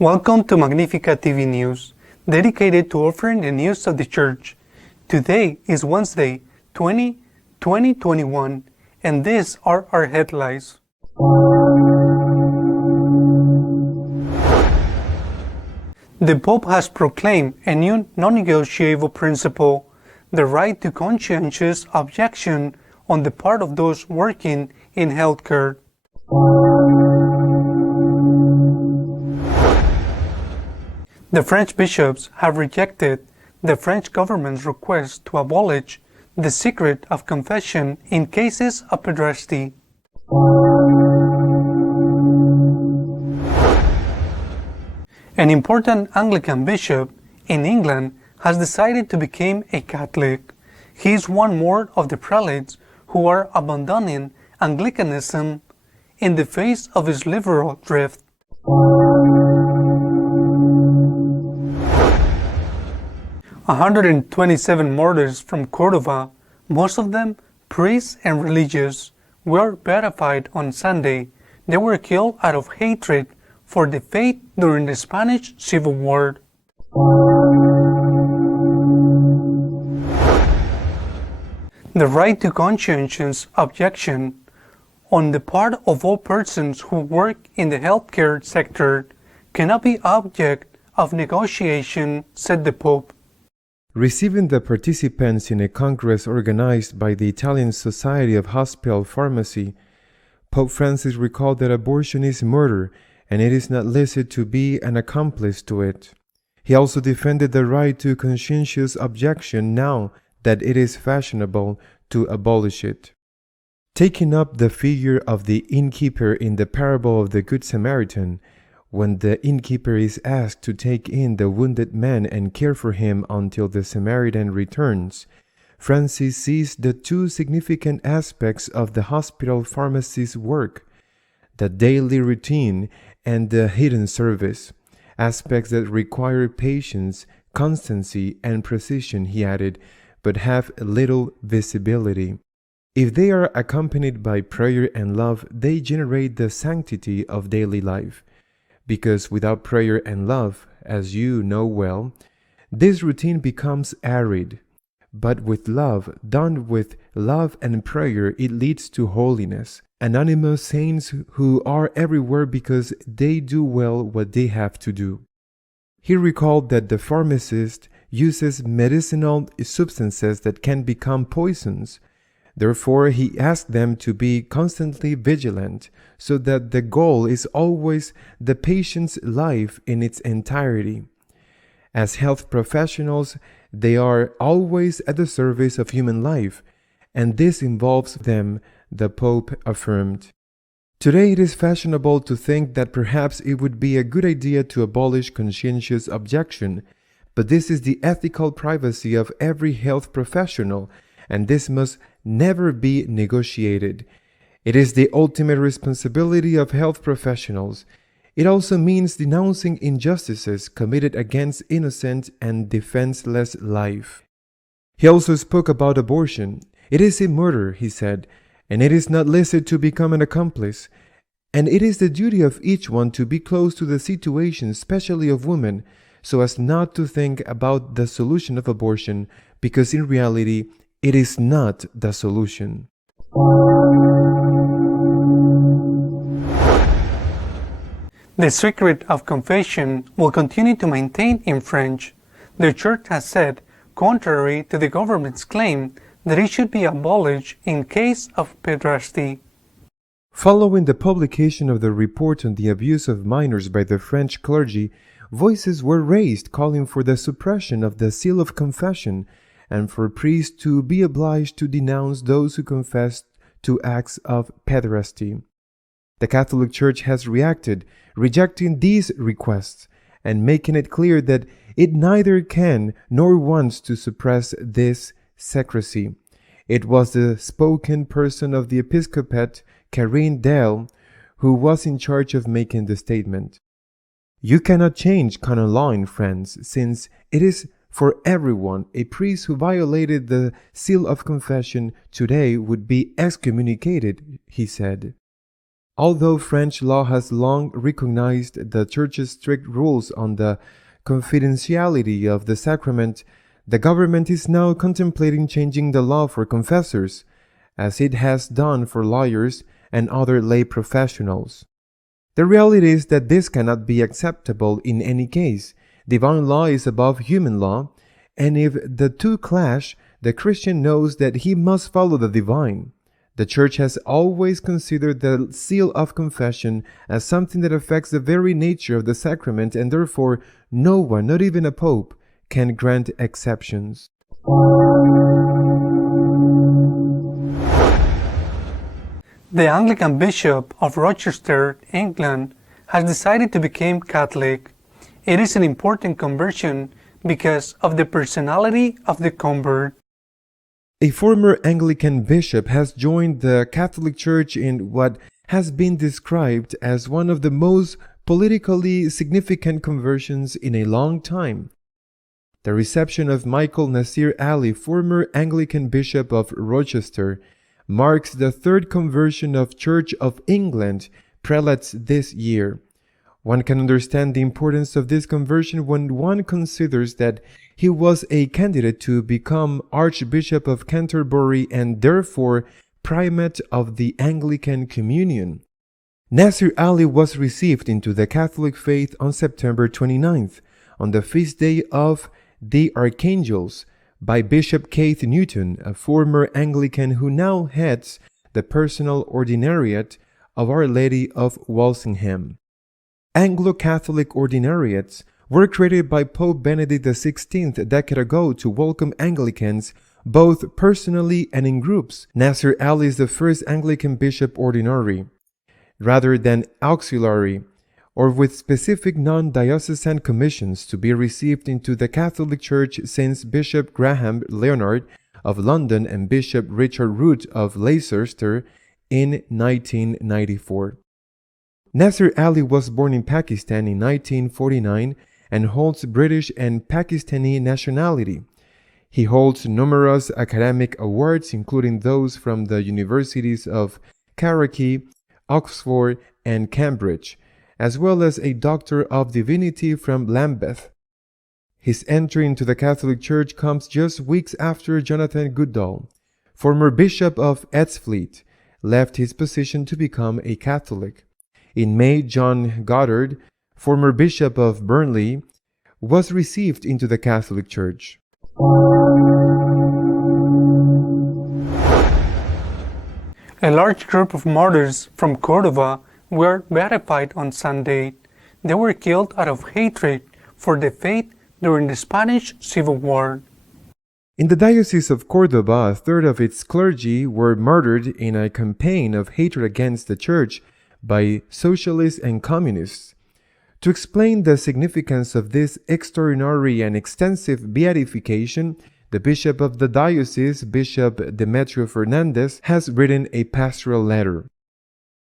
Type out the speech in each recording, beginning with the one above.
Welcome to Magnificat TV News, dedicated to offering the news of the Church. Today is Wednesday, 2021, and these are our headlines. The Pope has proclaimed a new non-negotiable principle, the right to conscientious objection on the part of those working in healthcare. The French bishops have rejected the French government's request to abolish the secret of confession in cases of pederasty. An important Anglican bishop in England has decided to become a Catholic. He is one more of the prelates who are abandoning Anglicanism in the face of its liberal drift. A 127 martyrs from Cordoba, most of them priests and religious, were ratified on Sunday. They were killed out of hatred for the faith during the Spanish Civil War. The right to conscientious objection on the part of all persons who work in the healthcare sector cannot be object of negotiation, said the Pope. Receiving the participants in a congress organized by the Italian Society of Hospital Pharmacy, Pope Francis recalled that abortion is murder and it is not licit to be an accomplice to it. He also defended the right to conscientious objection now that it is fashionable to abolish it. Taking up the figure of the innkeeper in the parable of the Good Samaritan, when the innkeeper is asked to take in the wounded man and care for him until the Samaritan returns, Francis sees the two significant aspects of the hospital pharmacist's work, the daily routine and the hidden service, aspects that require patience, constancy, and precision, he added, but have little visibility. If they are accompanied by prayer and love, they generate the sanctity of daily life. Because without prayer and love, as you know well, this routine becomes arid. But with love, done with love and prayer, it leads to holiness. Anonymous saints who are everywhere because they do well what they have to do. He recalled that the pharmacist uses medicinal substances that can become poisons. Therefore, he asked them to be constantly vigilant, so that the goal is always the patient's life in its entirety. As health professionals, they are always at the service of human life, and this involves them, the Pope affirmed. Today it is fashionable to think that perhaps it would be a good idea to abolish conscientious objection, but this is the ethical privacy of every health professional, and this must never be negotiated. It is the ultimate responsibility of health professionals. It also means denouncing injustices committed against innocent and defenseless life. He also spoke about abortion. It is a murder, he said, and it is not licit to become an accomplice. And it is the duty of each one to be close to the situation, especially of women, so as not to think about the solution of abortion, because in reality, it is not the solution. The secret of confession will continue to maintain in French. The Church has said, contrary to the government's claim, that it should be abolished in case of pederasty. Following the publication of the report on the abuse of minors by the French clergy, voices were raised calling for the suppression of the seal of confession and for priests to be obliged to denounce those who confess to acts of pederasty. The Catholic Church has reacted, rejecting these requests and making it clear that it neither can nor wants to suppress this secrecy. It was the spoken person of the episcopate, Karine Dale, who was in charge of making the statement. You cannot change canon law in France, since it is for everyone. A priest who violated the seal of confession today would be excommunicated, he said. Although French law has long recognized the Church's strict rules on the confidentiality of the sacrament, the government is now contemplating changing the law for confessors, as it has done for lawyers and other lay professionals. The reality is that this cannot be acceptable in any case. Divine law is above human law, and if the two clash, the Christian knows that he must follow the divine. The Church has always considered the seal of confession as something that affects the very nature of the sacrament, and therefore no one, not even a pope, can grant exceptions. The Anglican Bishop of Rochester, England, has decided to become Catholic. It is an important conversion because of the personality of the convert. A former Anglican bishop has joined the Catholic Church in what has been described as one of the most politically significant conversions in a long time. The reception of Michael Nasir Ali, former Anglican Bishop of Rochester, marks the third conversion of Church of England prelates this year. One can understand the importance of this conversion when one considers that he was a candidate to become Archbishop of Canterbury and therefore primate of the Anglican Communion. Nasir Ali was received into the Catholic faith on September 29th, on the feast day of the Archangels, by Bishop Keith Newton, a former Anglican who now heads the personal ordinariate of Our Lady of Walsingham. Anglo-Catholic ordinariates were created by Pope Benedict XVI a decade ago to welcome Anglicans both personally and in groups. Nasir Ali is the first Anglican bishop ordinary, rather than auxiliary, or with specific non-diocesan commissions to be received into the Catholic Church since Bishop Graham Leonard of London and Bishop Richard Root of Leicester in 1994. Nasir Ali was born in Pakistan in 1949 and holds British and Pakistani nationality. He holds numerous academic awards, including those from the universities of Karachi, Oxford, and Cambridge, as well as a Doctor of Divinity from Lambeth. His entry into the Catholic Church comes just weeks after Jonathan Goodall, former Bishop of Edsfleet, left his position to become a Catholic. In May, John Goddard, former Bishop of Burnley, was received into the Catholic Church. A large group of martyrs from Cordoba were ratified on Sunday. They were killed out of hatred for the faith during the Spanish Civil War. In the Diocese of Cordoba, a third of its clergy were murdered in a campaign of hatred against the Church by socialists and communists. To explain the significance of this extraordinary and extensive beatification, the bishop of the diocese, Bishop Demetrio Fernandez, has written a pastoral letter.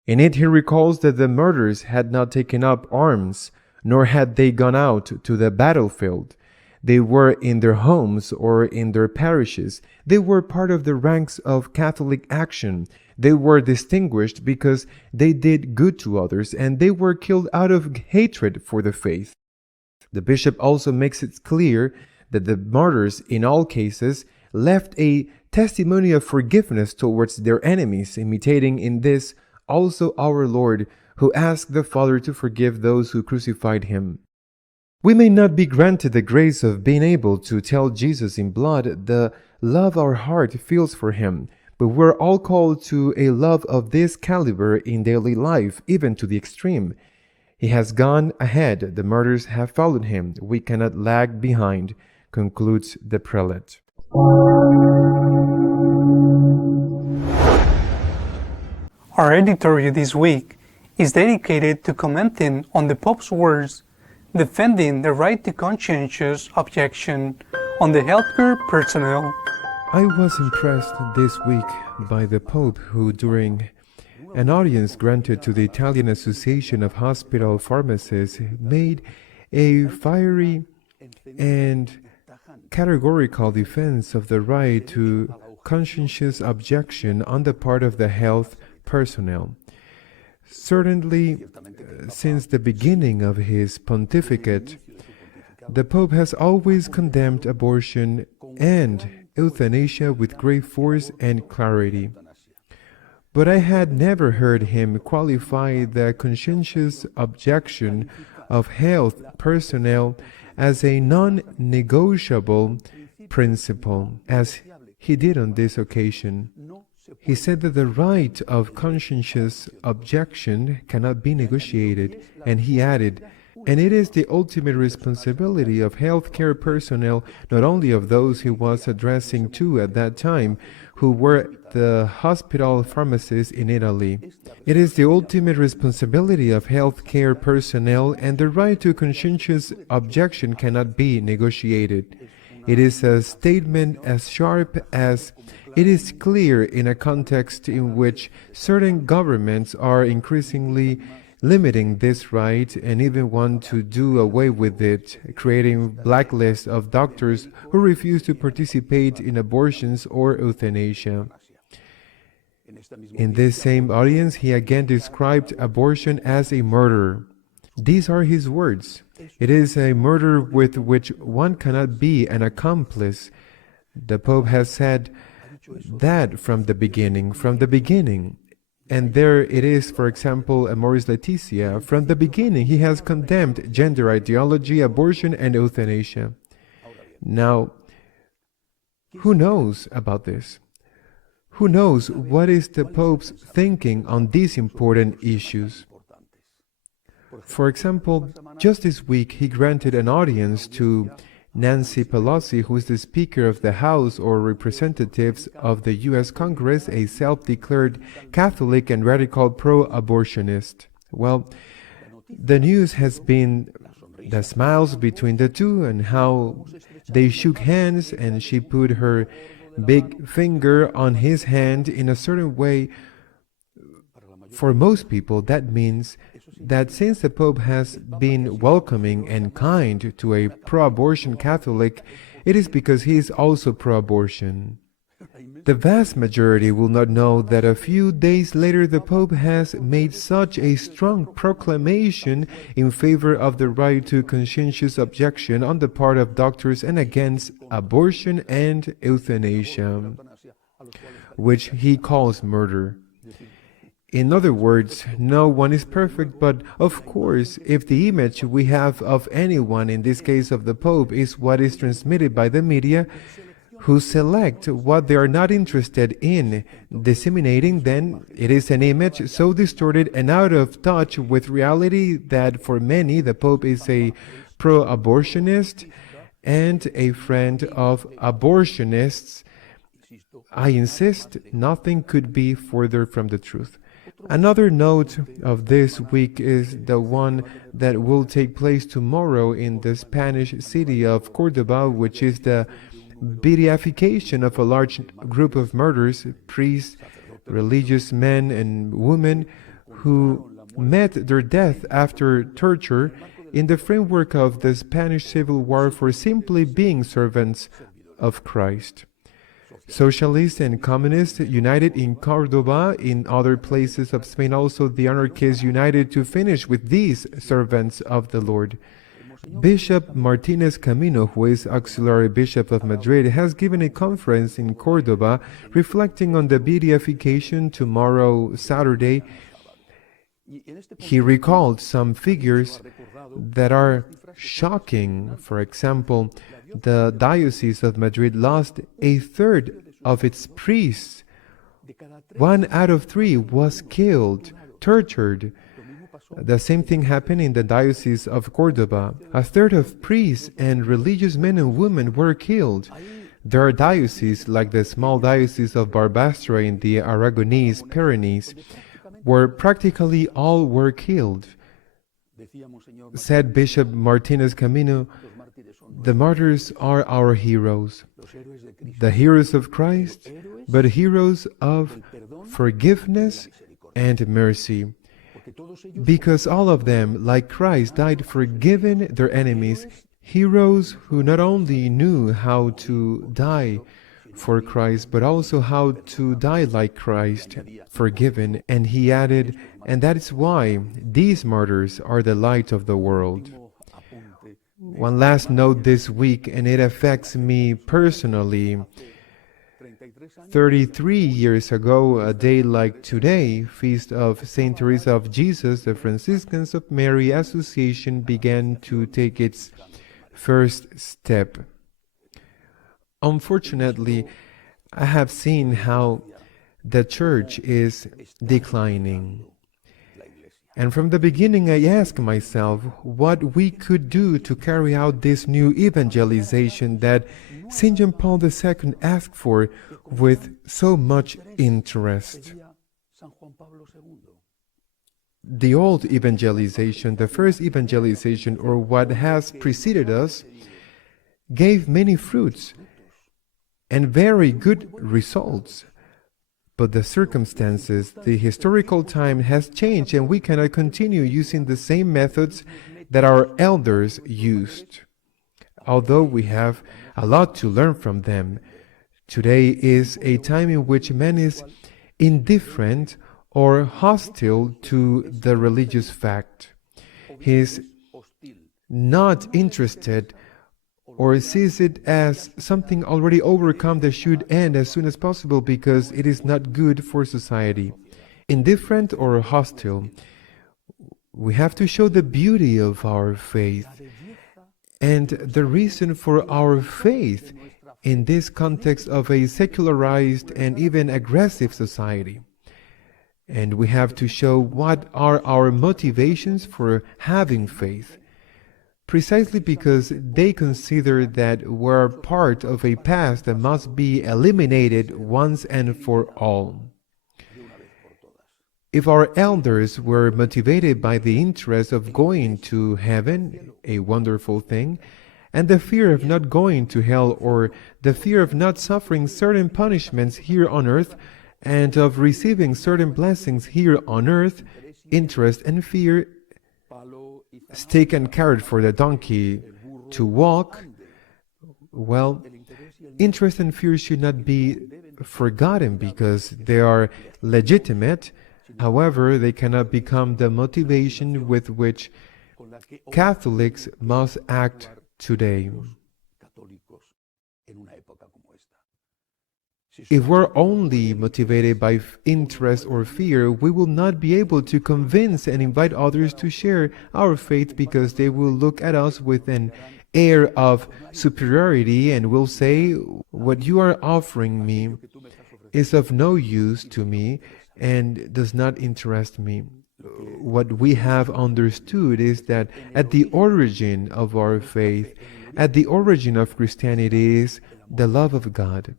In it, he recalls that the murderers had not taken up arms, nor had they gone out to the battlefield. They were in their homes or in their parishes. They were part of the ranks of Catholic action. They were distinguished because they did good to others, and they were killed out of hatred for the faith. The bishop also makes it clear that the martyrs, in all cases, left a testimony of forgiveness towards their enemies, imitating in this also our Lord, who asked the Father to forgive those who crucified him. We may not be granted the grace of being able to tell Jesus in blood the love our heart feels for him, but we're all called to a love of this caliber in daily life, even to the extreme. He has gone ahead, the martyrs have followed him. We cannot lag behind, concludes the prelate. Our editorial this week is dedicated to commenting on the Pope's words defending the right to conscientious objection on the healthcare personnel. I was impressed this week by the Pope, who during an audience granted to the Italian Association of Hospital Pharmacists made a fiery and categorical defense of the right to conscientious objection on the part of the health personnel. Certainly, since the beginning of his pontificate, the Pope has always condemned abortion and euthanasia with great force and clarity. But I had never heard him qualify the conscientious objection of health personnel as a non-negotiable principle, as he did on this occasion. He said that the right of conscientious objection cannot be negotiated, and he added, and it is the ultimate responsibility of healthcare personnel, not only of those he was addressing to at that time, who were the hospital pharmacists in Italy. It is the ultimate responsibility of healthcare personnel, and the right to conscientious objection cannot be negotiated. It is a statement as sharp as it is clear in a context in which certain governments are increasingly limiting this right and even want to do away with it, creating blacklists of doctors who refuse to participate in abortions or euthanasia. In this same audience, he again described abortion as a murder. These are his words. It is a murder with which one cannot be an accomplice. The Pope has said that from the beginning. And there it is, for example, Amoris Laetitia. From the beginning, he has condemned gender ideology, abortion, and euthanasia. Now, who knows about this? Who knows what is the Pope's thinking on these important issues? For example, just this week, he granted an audience to Nancy Pelosi, who is the Speaker of the House or Representatives of the U.S. Congress, a self-declared Catholic and radical pro-abortionist. Well, the news has been the smiles between the two and how they shook hands, and she put her big finger on his hand in a certain way. For most people, that means that since the Pope has been welcoming and kind to a pro-abortion Catholic, it is because he is also pro-abortion. The vast majority will not know that a few days later the Pope has made such a strong proclamation in favor of the right to conscientious objection on the part of doctors and against abortion and euthanasia, which he calls murder. In other words, no one is perfect, but of course, if the image we have of anyone, in this case of the Pope, is what is transmitted by the media, who select what they are not interested in disseminating, then it is an image so distorted and out of touch with reality that for many the Pope is a pro-abortionist and a friend of abortionists. I insist, nothing could be further from the truth. Another note of this week is the one that will take place tomorrow in the Spanish city of Cordoba, which is the beatification of a large group of martyrs, priests, religious men and women who met their death after torture in the framework of the Spanish Civil War for simply being servants of Christ. Socialists and communists united in Cordoba. In other places of Spain also the anarchists united to finish with these servants of the Lord. Bishop Martinez Camino, who is Auxiliary Bishop of Madrid, has given a conference in Cordoba reflecting on the beatification tomorrow, Saturday. He recalled some figures that are shocking. For example, the Diocese of Madrid lost a third of its priests. 1 out of 3 was killed, tortured. The same thing happened in the Diocese of Cordoba. A third of priests and religious men and women were killed. There are dioceses like the small Diocese of Barbastra in the Aragonese Pyrenees, where practically all were killed. Said Bishop Martinez Camino, the martyrs are our heroes, the heroes of Christ, but heroes of forgiveness and mercy. Because all of them, like Christ, died forgiving their enemies, heroes who not only knew how to die for Christ, but also how to die like Christ, forgiven. And he added, and that is why these martyrs are the light of the world. One last note this week, and it affects me personally. 33 years ago, a day like today, feast of Saint Teresa of Jesus, the Franciscans of Mary Association began to take its first step. Unfortunately, I have seen how the church is declining. And from the beginning, I asked myself what we could do to carry out this new evangelization that St. John Paul II asked for with so much interest. The old evangelization, the first evangelization, or what has preceded us, gave many fruits and very good results. But the circumstances, the historical time has changed, and we cannot continue using the same methods that our elders used. Although we have a lot to learn from them, today is a time in which man is indifferent or hostile to the religious fact. He is not interested or sees it as something already overcome that should end as soon as possible because it is not good for society. Indifferent or hostile, we have to show the beauty of our faith and the reason for our faith in this context of a secularized and even aggressive society. And we have to show what are our motivations for having faith. Precisely because they consider that we're part of a past that must be eliminated once and for all. If our elders were motivated by the interest of going to heaven, a wonderful thing, and the fear of not going to hell or the fear of not suffering certain punishments here on earth and of receiving certain blessings here on earth, interest and fear stick and carrot for the donkey to walk, well, interest and fear should not be forgotten because they are legitimate. However, they cannot become the motivation with which Catholics must act today. If we're only motivated by interest or fear, we will not be able to convince and invite others to share our faith because they will look at us with an air of superiority and will say, what you are offering me is of no use to me and does not interest me. What we have understood is that at the origin of our faith, at the origin of Christianity is the love of God.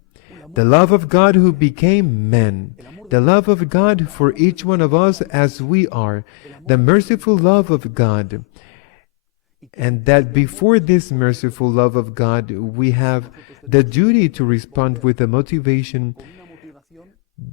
The love of God who became man, the love of God for each one of us as we are, the merciful love of God. And that before this merciful love of God, we have the duty to respond with a motivation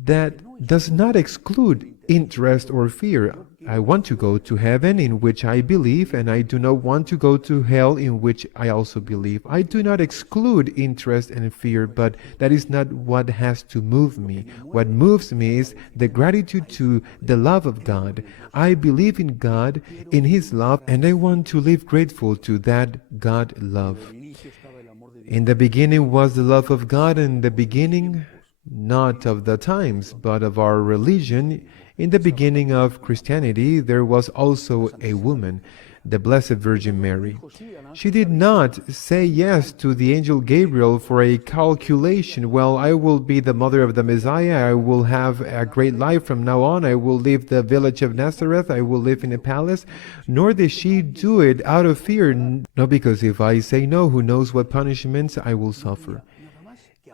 that does not exclude interest or fear. I want to go to heaven, in which I believe, and I do not want to go to hell, in which I also believe. I do not exclude interest and fear, but that is not what has to move me. What moves me is the gratitude to the love of God. I believe in God, in His love, and I want to live grateful to that God love. In the beginning was the love of God, and the beginning not of the times, but of our religion. In the beginning of Christianity, there was also a woman, the Blessed Virgin Mary. She did not say yes to the angel Gabriel for a calculation. Well, I will be the mother of the Messiah. I will have a great life from now on. I will leave the village of Nazareth. I will live in a palace. Nor did she do it out of fear. No, because if I say no, who knows what punishments I will suffer.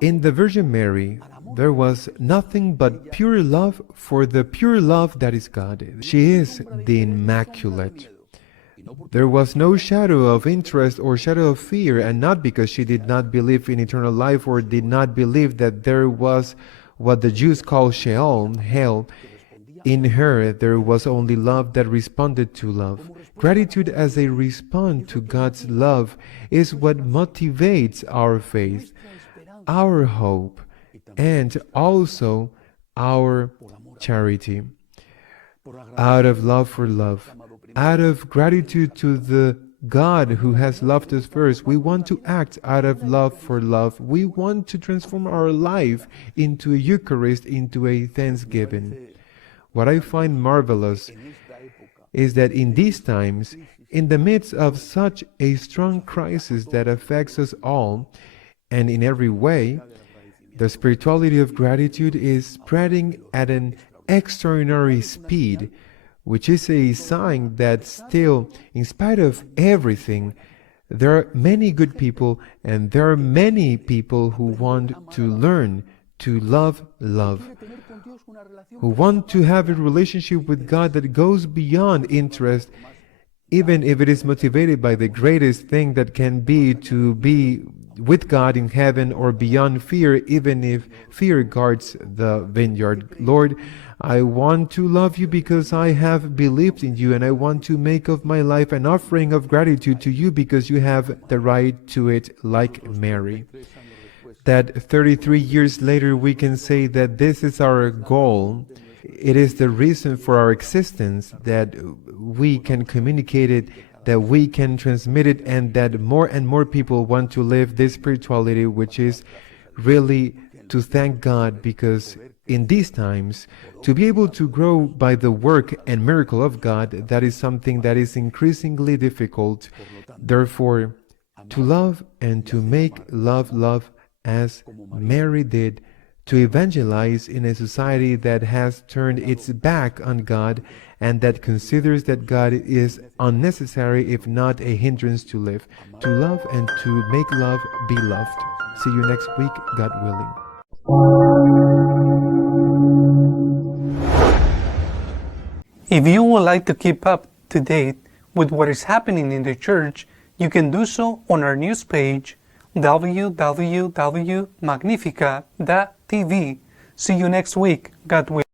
In the Virgin Mary, there was nothing but pure love for the pure love that is God. She is the Immaculate. There was no shadow of interest or shadow of fear, and not because she did not believe in eternal life or did not believe that there was what the Jews call Sheol, hell. In her, there was only love that responded to love. Gratitude as a response to God's love is what motivates our faith. our hope, and also our charity. Out of love for love, out of gratitude to the God who has loved us first, we want to act out of love for love. We want to transform our life into a Eucharist, into a thanksgiving. What I find marvelous is that in these times, in the midst of such a strong crisis that affects us all, and in every way, the spirituality of gratitude is spreading at an extraordinary speed, which is a sign that still, in spite of everything, there are many good people and there are many people who want to learn to love love, who want to have a relationship with God that goes beyond interest, even if it is motivated by the greatest thing that can be to be with God in heaven, or beyond fear, even if fear guards the vineyard. Lord, I want to love you because I have believed in you, and I want to make of my life an offering of gratitude to you because you have the right to it, like Mary. That 33 years later we can say that this is our goal. It is the reason for our existence, that we can communicate it, that we can transmit it, and that more and more people want to live this spirituality, which is really to thank God, because in these times, to be able to grow by the work and miracle of God, that is something that is increasingly difficult. Therefore, to love and to make love love as Mary did, to evangelize in a society that has turned its back on God and that considers that God is unnecessary, if not a hindrance to live, to love and to make love be loved. See you next week, God willing. If you would like to keep up to date with what is happening in the Church, you can do so on our news page, www.magnificat.tv. See you next week, God willing.